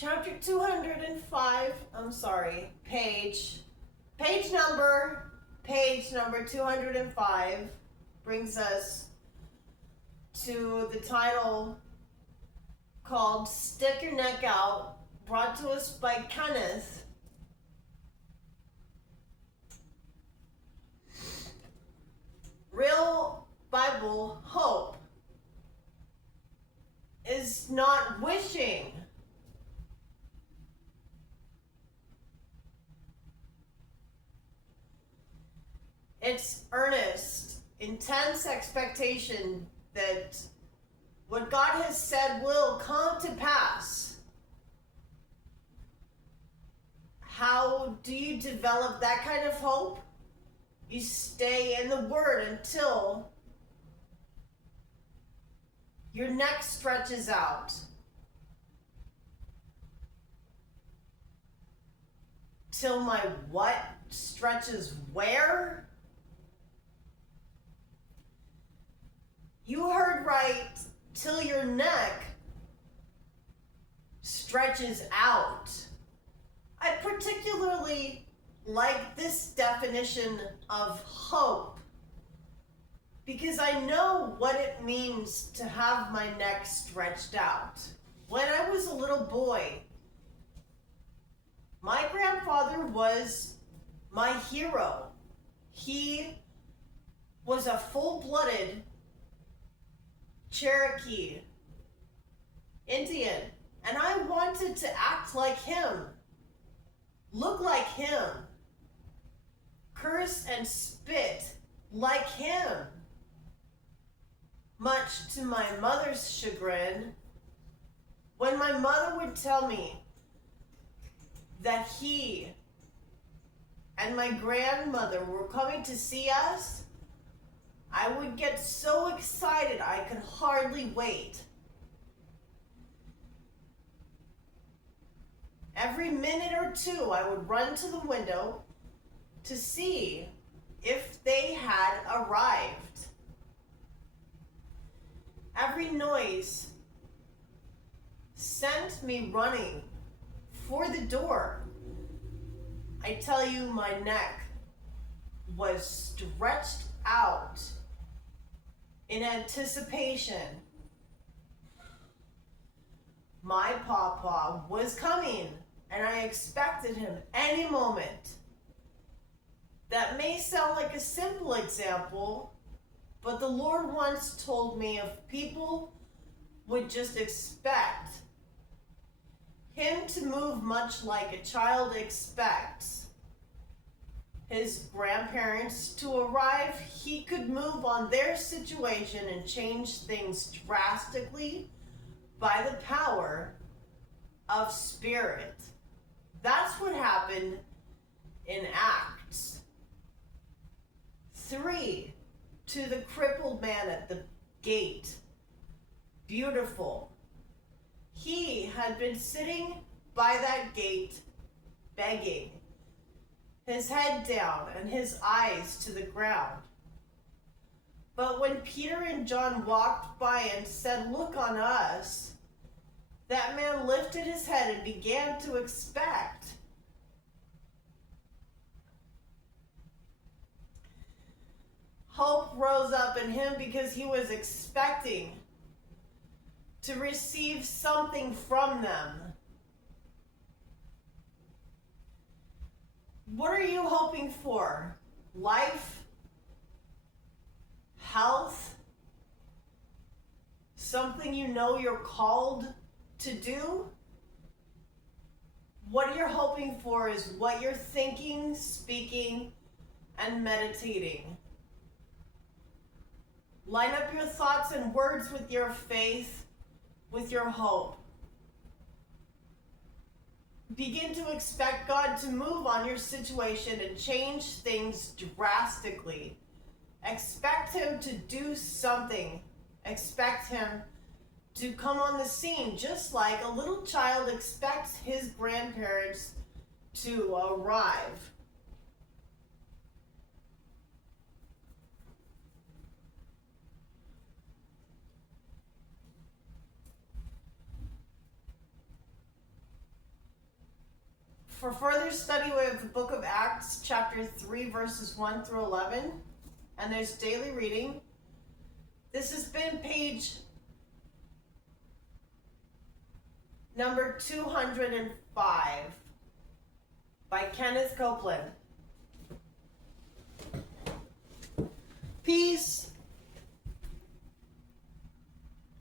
Chapter 205, page number 205 brings us to the title called Stick Your Neck Out, brought to us by Kenneth. Real Bible hope is not wishing. It's earnest, intense expectation that what God has said will come to pass. How do you develop that kind of hope? You stay in the Word until your neck stretches out. Till my what stretches where? You heard right, till your neck stretches out. I particularly like this definition of hope because I know what it means to have my neck stretched out. When I was a little boy, my grandfather was my hero. He was a full-blooded Cherokee Indian, and I wanted to act like him, look like him, curse and spit like him. Much to my mother's chagrin, when my mother would tell me that he and my grandmother were coming to see us, I would get so excited I could hardly wait. Every minute or two, I would run to the window to see if they had arrived. Every noise sent me running for the door. I tell you, my neck was stretched out in anticipation. My pawpaw was coming, and I expected him any moment. That may sound like a simple example, but the Lord once told me if people would just expect him to move much like a child expects his grandparents to arrive, he could move on their situation and change things drastically by the power of Spirit. That's what happened in Acts 3 to the crippled man at the gate. Beautiful. He had been sitting by that gate begging, his head down and his eyes to the ground. But when Peter and John walked by and said, "Look on us," that man lifted his head and began to expect. Hope rose up in him because he was expecting to receive something from them. What are you hoping for? Life? Health? Something you know you're called to do? What you're hoping for is what you're thinking, speaking, and meditating. Line up your thoughts and words with your faith, with your hope. Begin to expect God to move on your situation and change things drastically. Expect him to do something. Expect him to come on the scene, just like a little child expects his grandparents to arrive. For further study, we have the book of Acts, chapter 3, verses 1 through 11. And there's daily reading. This has been page number 205 by Kenneth Copeland. Peace